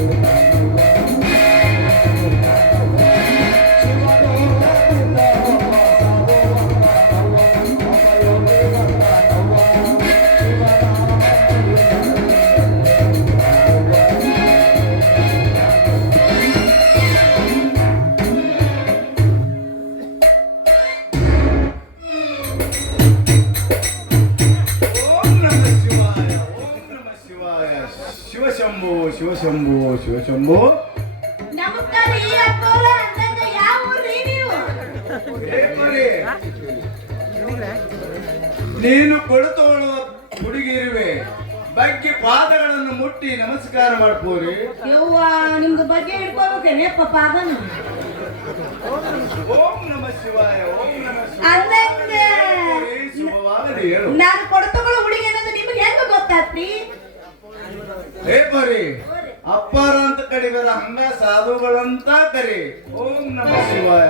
Thank you. ಏ ಶಿವಶಂಭು ನೀನು ಕೊಡುತ್ತೋಳು ಹುಡುಗಿರುವೆ. ಬಗ್ಗೆ ಪಾದಗಳನ್ನು ಮುಟ್ಟಿ ನಮಸ್ಕಾರ ಮಾಡ್ಬೋರಿ ಯವ್ವ ನಿಮ್ದು ಬಗ್ಗೆ ಹಿಡ್ಕೋಬೇಕೇನೆ ಪಾದ ಅದನ್ನು ಓಂ ನಮ ಶಿವಾಯ ಓಂ ನಮ ಶುಭವಾಗಲಿ ಹೇಳು. ನಾನು ಕೊಡ್ತಗಳು ಹುಡುಗಿ ಅನ್ನೋದು ನಿಮ್ಗೆ ಹೆಂಗ ಗೊತ್ತಾತ್ರಿ? ಹೇ ಬರಿ ಅಪ್ಪರ ಅಂತ ಕಡಿಬೇಡ ಹಂಗ ಸಾಧುಗಳಂತ ಕರಿ. ಓಂ ನಮ ಶಿವಾಯ.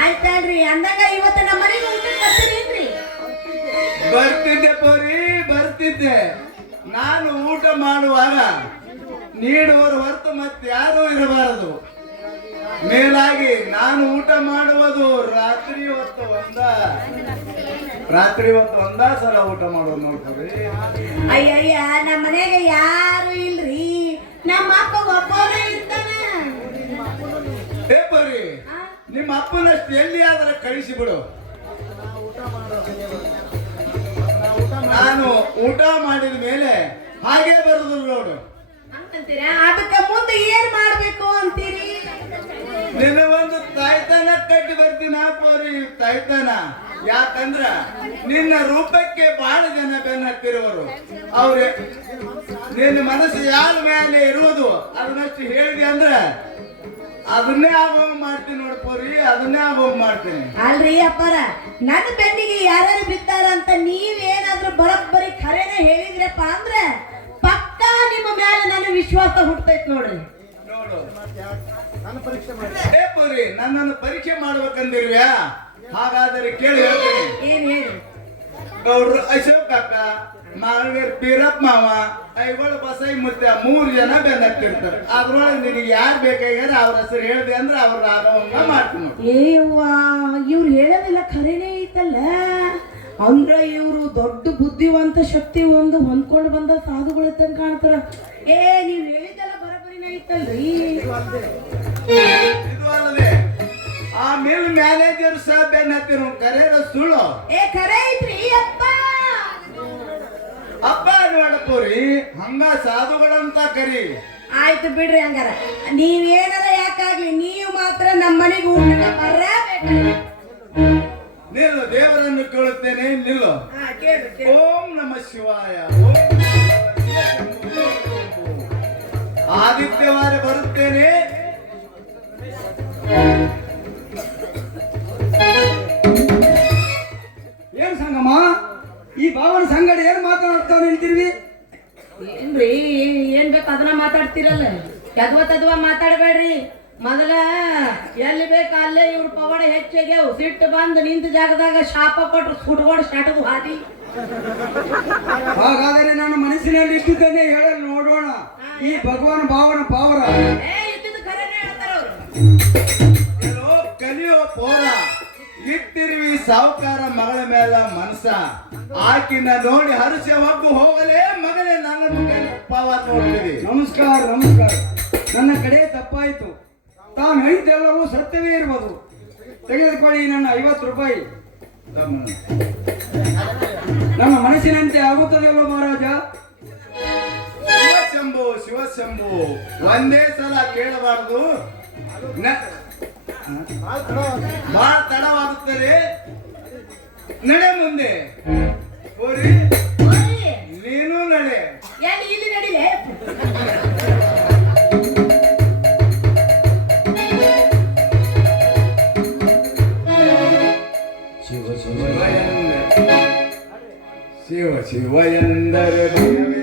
ಆಯ್ತಲ್ರಿ ಅಂದಾಗ ಇವತ್ತು ನಮ್ಮ ಮನೆಗೆ ಬರ್ತೀರೇನ್ರಿ ಬರ್ತಿದ್ದೆ ಪರಿ ಬರ್ತಿದ್ದೆ. ನಾನು ಊಟ ಮಾಡುವಾಗ ನೀಡುವರು ಹೊರತು ಮತ್ತೆ ಯಾರು ಇರಬಾರದು. ಮೇಲಾಗಿ ನಾನು ಊಟ ಮಾಡುವುದು ರಾತ್ರಿ ಹೊತ್ತು ಒಂದ. ರಾತ್ರಿ ಹೊತ್ತು ಒಂದ ಸಲ ಊಟ ಮಾಡೋದು ನೋಡ್ಕೊರಿ ಅಯ್ಯಯ್ಯ ನಮ್ಮ ಅಪ್ಪನಷ್ಟು ಎಲ್ಲಿ ಆದ್ರೆ ಕಳಿಸಿ ಬಿಡು ನಾನು ಊಟ ಮಾಡಿದ ಮೇಲೆ ಹಾಗೆ ಬರುದು ನೋಡು. ಅದಕ್ಕೆ ಮುಂದೆ ಏನ್ ಮಾಡ್ಬೇಕು ಅಂತೀರಿ? ನಿನ್ನ ಒಂದು ತಾಯ್ತನ ಕಟ್ಟಿ ಬರ್ತೀನಿ ಪೋರಿ ತಾಯ್ತನ. ಯಾಕಂದ್ರ ನಿನ್ನ ರೂಪಕ್ಕೆ ಬಹಳ ಜನ ಬೆನ್ನತ್ತಿರುವರು ಅವ್ರೆ ನಿನ್ನ ಮನಸ್ಸು ಯಾರ ಮೇಲೆ ಇರುವುದು? ಅದನ್ನಷ್ಟು ಹೇಳಿದೆ ಅಂದ್ರ ಅದನ್ನೇ ಆಗೋಗ ಮಾಡ್ತೀನಿ ನೋಡು ಪೋರಿ ಅದನ್ನೇ ಆಗೋಗ ಮಾಡ್ತೀನಿ. ಅಲ್ರಿ ಅಪ್ಪರ ನನ್ನ ಬೆನ್ನಿಗೆ ಯಾರ್ಯಾರು ಬಿದ್ದಾರಂತ ನೀವೇನಾದ್ರೂ ಬರೋಬ್ಬರಿ ಖರೇನೆ ಹೇಳಿದ್ರಪ್ಪ ಅಂದ್ರೆ ಪಕ್ಕಾ ನಿಮ್ಮ ಮೇಲೆ ನನ್ನ ವಿಶ್ವಾಸ ಹುಟ್ಟತೈತಿ ನೋಡ್ರಿ. ನೋಡು ಏ ಪೋರಿ ನನ್ನನ್ನು ಪರೀಕ್ಷೆ ಮಾಡ್ಬೇಕಂದಿರ್ವ್ಯಾ ಹಾಗಾದ್ರೆ ಕೇಳಿ ಹೇಳ್ತೀನಿ. ಏನ್ ಹೇಳಿ? ಗೌಡ್ರು ಅಶೋಕ್ ಅಕ್ಕ ಮಾಳವೀರ್ ಬೀರಪ್ಪ ಮಾವ ಐಗಳು ಬಸೈ ಮುತ್ತೆ ಮೂರು ಜನ ಬೆನ್ನ ಹತ್ತಿರ್ತಾರೆ ಅದ್ರೊಳಗೆ ನಿನಗೆ ಯಾರು ಬೇಕಾಗ್ಯಾರ ಅವ್ರ ಹೆಸರು ಹೇಳಿದೆ ಅಂದ್ರೆ ಅವ್ರ ರಾಗವನ್ನ ಮಾಡ್ತೀನಿ ಇವ್ರು ಹೇಳೋದಿಲ್ಲ ಖರೇನೇ ಐತಲ್ಲ? ಅಂದ್ರೆ ಇವರು ದೊಡ್ಡ ಬುದ್ಧಿವಂತ ಶಕ್ತಿ ಒಂದು ಹೊಂದ್ಕೊಂಡು ಬಂದ ಸಾಧುಗಳ ಅಂತ ಕಾಣ್ತಾರ. ಏ ನೀವು ಹೇಳಿದಲ್ಲ ಬರಬರಿನ ಐತಲ್ರಿ? ಇದು ಅಲ್ಲದೆ ಆ ಮೇಲ್ ಮ್ಯಾನೇಜರ್ ಸಹ ಬೆನ್ನ ಹತ್ತಿರ ಕರೆಯರ ಸುಳ್ಳು. ಏ ಕರೆ ಐತ್ರಿ ಅಪ್ಪ. ನೋಡಪ್ಪೋರಿ ಹಂಗ ಸಾಧುಗಳಂತ ಕರಿ. ಆಯ್ತು ಬಿಡ್ರಿ ಹಂಗಾರ. ನೀವೇನಾರ ಯಾಕಾಗ್ಲಿ ನೀವು ಮಾತ್ರ ನಮ್ಮ ಮನೆಗೆ ಊಟಕ್ಕೆ ಬರಬೇಕು ನಿಲ್ಲು ದೇವರನ್ನು ಕೇಳುತ್ತೇನೆ ನಿಲ್ಲು. ಓಂ ನಮ ಶಿವಾಯ ಓಂ ಬರುತ್ತೇನೆ ಶಿವಾಯ. ಆದಿತ್ಯವಾರ ಬರುತ್ತೇನೆ. ಏನ್ ಬೇಕು ಅದನ್ನ ಮಾತಾಡ್ತಿರಲ್ಲ? ತದ್ವ ತದ್ವ ಮಾತಾಡಬೇಡ್ರಿ. ಮೊದಲ ಎಲ್ಲಿ ಬೇಕು ಅಲ್ಲೇ ಇವ್ರ ಪವಾಡ ಹೆಚ್ಚಿಗೆವು ಸಿಟ್ಟು ಬಂದು ನಿಂತ ಜಾಗದಾಗ ಶಾಪ ಕೊಟ್ರು ಸುಟ್ಕೊಂಡು ಹಾಕಿ ಹಾದಿ. ಹಾಗಾದರೆ ನಾನು ಮನಸ್ಸಿನಲ್ಲಿ ಇಟ್ಟಿದ್ದೇನೆ ಹೇಳಲು ನೋಡೋಣ. ಈ ಭಗವಾನ್ ಭಾವನ ಪಾವರ. ಏ ಇದ್ದಿದ್ದು ಖರೇನೆ ಹೇಳ್ತಾರ ಅವ್ರು. ಏನೋ ಕಲಿಯುವ ಪೋರ. ಇಟ್ಟಿರುವಿ ಸಾವುಕಾರ ಮಗಳ ಮೇಲ ಮನಸ ಆಕಿನ ನೋಡಿ ಹರುಷ ಒಬ್ಬು ಹೋಗಲೇ ಮಗಳೇ ನನ್ನ ಮಗನ ಪವರ್ ನೋಡ್ತೀವಿ. ನಮಸ್ಕಾರ ನಮಸ್ಕಾರ. ನನ್ನ ಕಡೆ ತಪ್ಪಾಯಿತು. ತಾನು ಹೇಳಿದ್ದೆಲ್ಲವೂ ಸತ್ಯವೇ ಇರ್ಬೋದು. ತೆಗೆದುಕೊಳ್ಳಿ ನನ್ನ ಐವತ್ತು ರೂಪಾಯಿ. ನಮ್ಮ ಮನಸ್ಸಿನಂತೆ ಆಗುತ್ತದೆಯಲ್ಲ ಮಹಾರಾಜ? ಶಿವಶಂಭು ಶಿವಶಂಭು ಒಂದೇ ಸಲ ಕೇಳಬಾರದು. ಬಹಳ ತಡವಾಗುತ್ತದೆ. ನಡೆ ಮುಂದೆ. ಹೋರಿ. ನೀನು ನಡೆ. ಇಲ್ಲಿ ನಡಿಲೆ? ಶಿವ ಶಿವ ಎಂದರೆ.